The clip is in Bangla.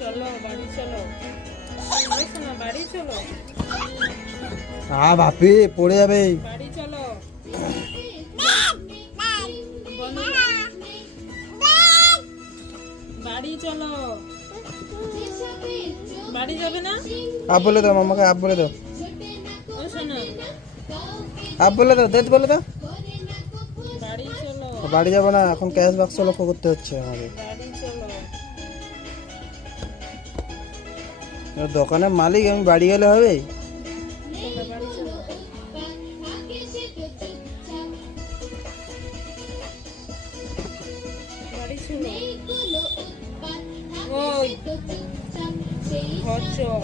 চলো বাড়ি চলো, শোনো বাড়ি চলো, বাপি পড়ে যাবে। বাড়ি চলো। বাড়ি চলো, বাড়ি যাবে না? আপ বলে দাও মামাকে, আপ বলে দাও, ও শোনো আপ বলে দাও, দেখ বলে দাও। বাড়ি চলো, বাড়ি যাবো না, এখন ক্যাশ বাক্স লক্ষ্য করতে হচ্ছে আমাকে। বাড়ি চলো। দোকানের মালিক, আমি বাড়ি গেলে হবে? চলো বাড়ি চলো। বাড়ি চলো। ওই ঘর চল।